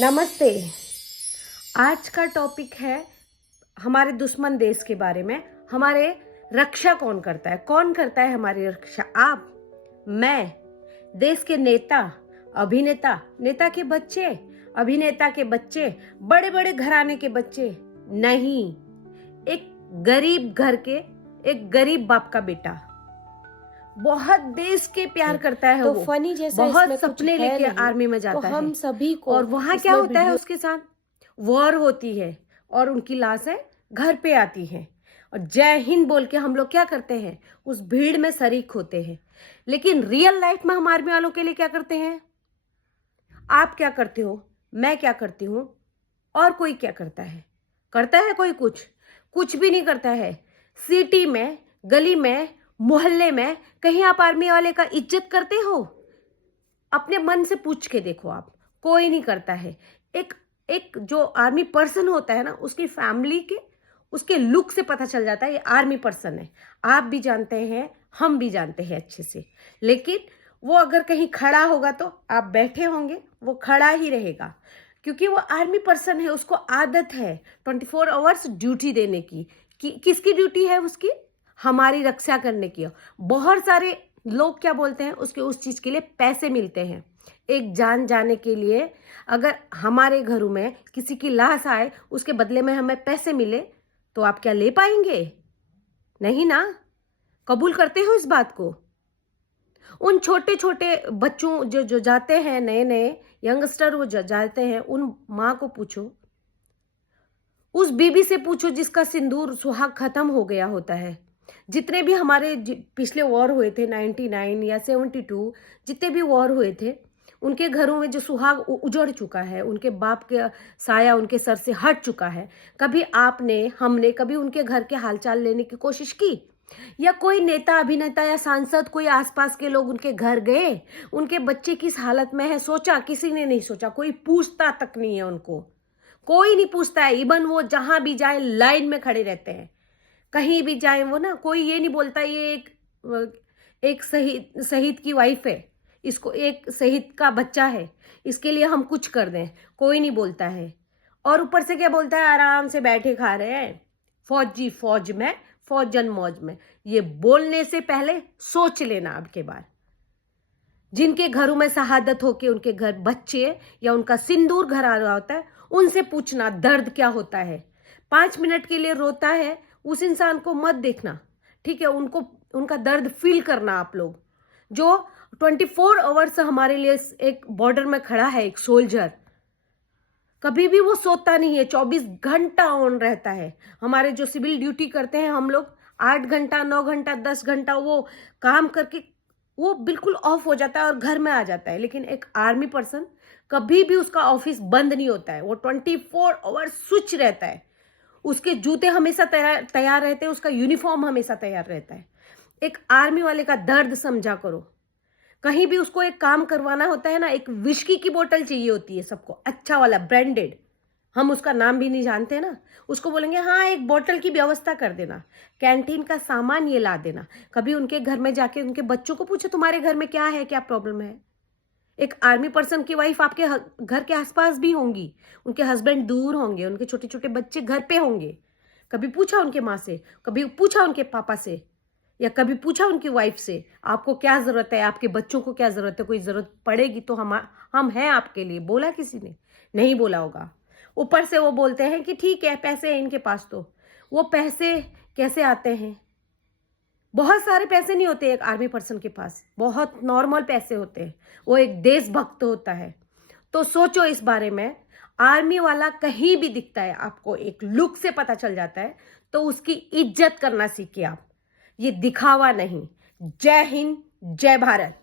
नमस्ते। आज का टॉपिक है हमारे दुश्मन देश के बारे में। हमारे रक्षा कौन करता है हमारी रक्षा? आप, मैं, देश के नेता, अभिनेता, नेता के बच्चे, अभिनेता के बच्चे, बड़े बड़े घराने के बच्चे नहीं, एक गरीब घर के एक गरीब बाप का बेटा बहुत देश के प्यार करता है। तो वो फनी जैसा बहुत इसमें कुछ सपने है लेके नहीं, आर्मी में जाता तो है। हम सभी को और वहां क्या होता है उसके साथ? वॉर होती है और उनकी लाशें घर पे आती हैं और जय हिंद बोल के हम लोग क्या करते हैं, उस भीड़ में शरीक होते हैं। लेकिन रियल लाइफ में हम आर्मी वालों के लिए क्या करते हैं? आप क्या करते हो, मैं क्या करती हूँ, और कोई क्या करता है? कोई कुछ भी नहीं करता है। सिटी में, गली में, मोहल्ले में कहीं आप आर्मी वाले का इज्जत करते हो? अपने मन से पूछ के देखो आप, कोई नहीं करता है। एक जो आर्मी पर्सन होता है ना, उसकी फैमिली के उसके लुक से पता चल जाता है ये आर्मी पर्सन है। आप भी जानते हैं, हम भी जानते हैं अच्छे से। लेकिन वो अगर कहीं खड़ा होगा तो आप बैठे होंगे, वो खड़ा ही रहेगा क्योंकि वो आर्मी पर्सन है। उसको आदत है 24 आवर्स ड्यूटी देने की। किसकी ड्यूटी है उसकी? हमारी रक्षा करने की। बहुत सारे लोग क्या बोलते हैं, उसके उस चीज के लिए पैसे मिलते हैं। एक जान जाने के लिए अगर हमारे घरों में किसी की लाश आए, उसके बदले में हमें पैसे मिले, तो आप क्या ले पाएंगे? नहीं ना। कबूल करते हो इस बात को? उन छोटे छोटे बच्चों जो जो जाते हैं, नए नए यंगस्टर वो जाते हैं, उन माँ को पूछो, उस बीबी से पूछो जिसका सिंदूर सुहाग खत्म हो गया होता है। जितने भी हमारे पिछले वॉर हुए थे, 99 या 72, जितने भी वॉर हुए थे, उनके घरों में जो सुहाग उजड़ चुका है, उनके बाप के साया उनके सर से हट चुका है, कभी आपने, हमने कभी उनके घर के हालचाल लेने की कोशिश की? या कोई नेता, अभिनेता या सांसद, कोई आसपास के लोग उनके घर गए, उनके बच्चे किस हालत में है सोचा? किसी ने नहीं सोचा। कोई पूछता तक नहीं है उनको, कोई नहीं पूछता है। इवन वो जहां भी जाए लाइन में खड़े रहते हैं, कहीं भी जाए वो ना, कोई ये नहीं बोलता ये एक शहीद की वाइफ है, इसको एक शहीद का बच्चा है, इसके लिए हम कुछ कर दें, कोई नहीं बोलता है। और ऊपर से क्या बोलता है, आराम से बैठे खा रहे हैं, फौजी फौज में, फौजन मौज में। ये बोलने से पहले सोच लेना अब के बार। जिनके घरों में शहादत होके उनके घर बच्चे या उनका सिंदूर घर आ रहा होता है, उनसे पूछना दर्द क्या होता है। 5 मिनट के लिए रोता है, उस इंसान को मत देखना, ठीक है? उनको, उनका दर्द फील करना। आप लोग जो 24 आवर्स हमारे लिए एक बॉर्डर में खड़ा है, एक सोल्जर, कभी भी वो सोता नहीं है, 24 घंटा ऑन रहता है। हमारे जो सिविल ड्यूटी करते हैं हम लोग, 8 घंटा, 9 घंटा, 10 घंटा वो काम करके वो बिल्कुल ऑफ हो जाता है और घर में आ जाता है। लेकिन एक आर्मी पर्सन, कभी भी उसका ऑफिस बंद नहीं होता है, वो 24 आवर्स स्विच रहता है। उसके जूते हमेशा तैयार रहते हैं, उसका यूनिफॉर्म हमेशा तैयार रहता है। एक आर्मी वाले का दर्द समझा करो। कहीं भी उसको एक काम करवाना होता है ना, एक विस्की की बोतल चाहिए होती है सबको, अच्छा वाला ब्रांडेड, हम उसका नाम भी नहीं जानते ना, उसको बोलेंगे हाँ एक बोतल की व्यवस्था कर देना, कैंटीन का सामान ये ला देना। कभी उनके घर में जाके उनके बच्चों को पूछो तुम्हारे घर में क्या है, क्या प्रॉब्लम है। एक आर्मी पर्सन की वाइफ आपके घर के आसपास भी होंगी, उनके हस्बैंड दूर होंगे, उनके छोटे छोटे बच्चे घर पे होंगे। कभी पूछा उनके माँ से, कभी पूछा उनके पापा से, या कभी पूछा उनकी वाइफ से, आपको क्या जरूरत है, आपके बच्चों को क्या जरूरत है, कोई जरूरत पड़ेगी तो हम हैं आपके लिए? बोला किसी ने? नहीं बोला होगा। ऊपर से वो बोलते हैं कि ठीक है पैसे हैं इनके पास, तो वो पैसे कैसे आते हैं? बहुत सारे पैसे नहीं होते एक आर्मी पर्सन के पास, बहुत नॉर्मल पैसे होते हैं। वो एक देशभक्त होता है। तो सोचो इस बारे में। आर्मी वाला कहीं भी दिखता है आपको, एक लुक से पता चल जाता है, तो उसकी इज्जत करना सीखिए आप, ये दिखावा नहीं। जय हिंद, जय भारत।